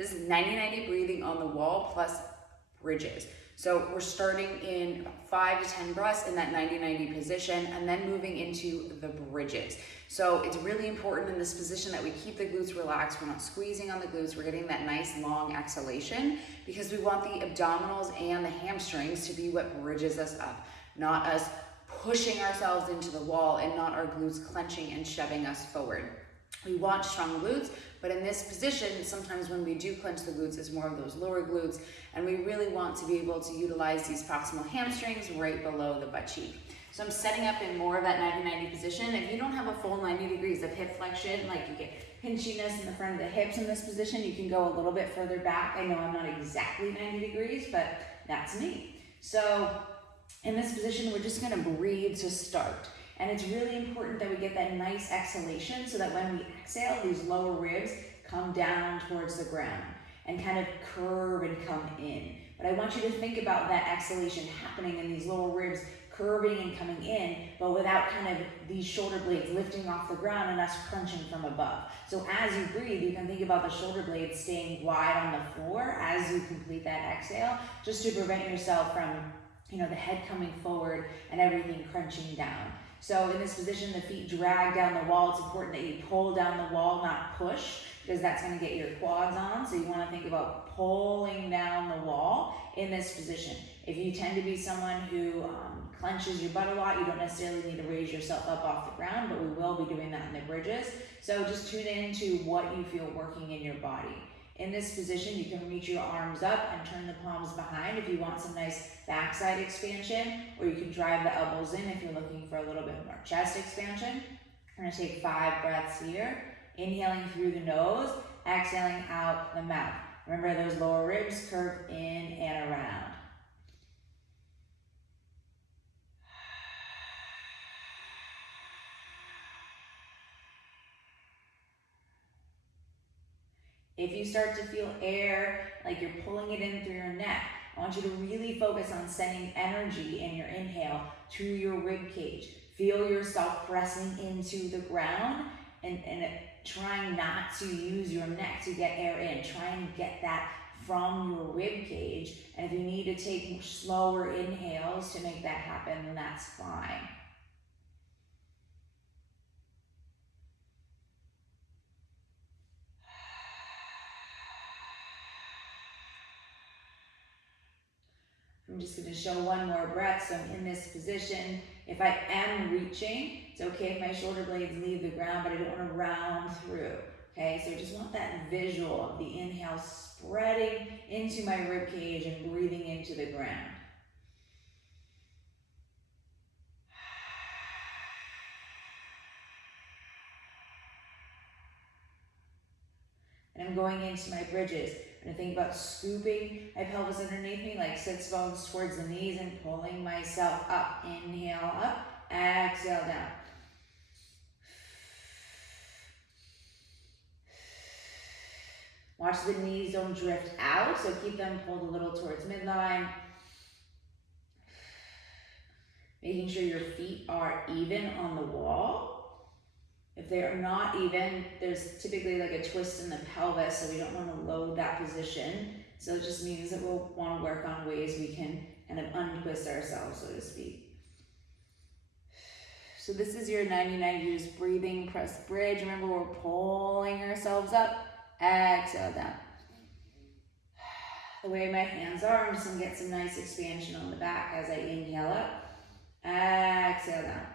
This is 90-90 breathing on the wall plus bridges. So we're starting in 5 to 10 breaths in that 90-90 position and then moving into the bridges. So it's really important in this position that we keep the glutes relaxed. We're not squeezing on the glutes. We're getting that nice long exhalation because we want the abdominals and the hamstrings to be what bridges us up, not us pushing ourselves into the wall and not our glutes clenching and shoving us forward. We want strong glutes, but in this position, sometimes when we do clench the glutes, it's more of those lower glutes, and we really want to be able to utilize these proximal hamstrings right below the butt cheek. So I'm setting up in more of that 90-90 position. If you don't have a full 90 degrees of hip flexion, like you get pinchiness in the front of the hips in this position, you can go a little bit further back. I know I'm not exactly 90 degrees, but that's me. So in this position, we're just gonna breathe to start. And it's really important that we get that nice exhalation so that when we exhale, these lower ribs come down towards the ground and kind of curve and come in. But I want you to think about that exhalation happening in these lower ribs curving and coming in, but without kind of these shoulder blades lifting off the ground and us crunching from above. So as you breathe, you can think about the shoulder blades staying wide on the floor as you complete that exhale, just to prevent yourself from, the head coming forward and everything crunching down. So in this position, the feet drag down the wall. It's important that you pull down the wall, not push, because that's going to get your quads on. So you want to think about pulling down the wall in this position. If you tend to be someone who clenches your butt a lot, you don't necessarily need to raise yourself up off the ground, but we will be doing that in the bridges. So just tune into what you feel working in your body. In this position, you can reach your arms up and turn the palms behind if you want some nice backside expansion, or you can drive the elbows in if you're looking for a little bit more chest expansion. We're gonna take 5 breaths here, inhaling through the nose, exhaling out the mouth. Remember, those lower ribs curve in and around. If you start to feel air, like you're pulling it in through your neck, I want you to really focus on sending energy in your inhale to your rib cage. Feel yourself pressing into the ground and trying not to use your neck to get air in. Try and get that from your rib cage. And if you need to take slower inhales to make that happen, then that's fine. I'm just going to show one more breath. So I'm in this position. If I am reaching, it's okay if my shoulder blades leave the ground, but I don't want to round through. Okay, so I just want that visual of the inhale spreading into my rib cage and breathing into the ground. And I'm going into my bridges. I'm going to think about scooping my pelvis underneath me, like sits bones towards the knees, and pulling myself up. Inhale up, exhale down. Watch the knees don't drift out, so keep them pulled a little towards midline. Making sure your feet are even on the wall. If they are not even, there's typically like a twist in the pelvis, so we don't want to load that position. So it just means that we'll want to work on ways we can kind of untwist ourselves, so to speak. So this is your 90-90, just breathing, press bridge. Remember, we're pulling ourselves up, exhale down. The way my hands are, I'm just going to get some nice expansion on the back as I inhale up, exhale down.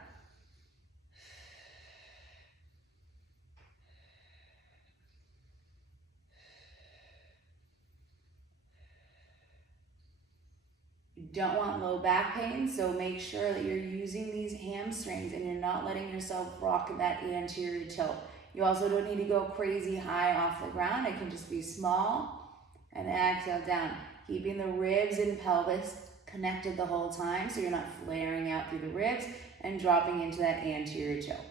You don't want low back pain, so make sure that you're using these hamstrings and you're not letting yourself rock that anterior tilt. You also don't need to go crazy high off the ground. It can just be small, and exhale down. Keeping the ribs and pelvis connected the whole time so you're not flaring out through the ribs and dropping into that anterior tilt.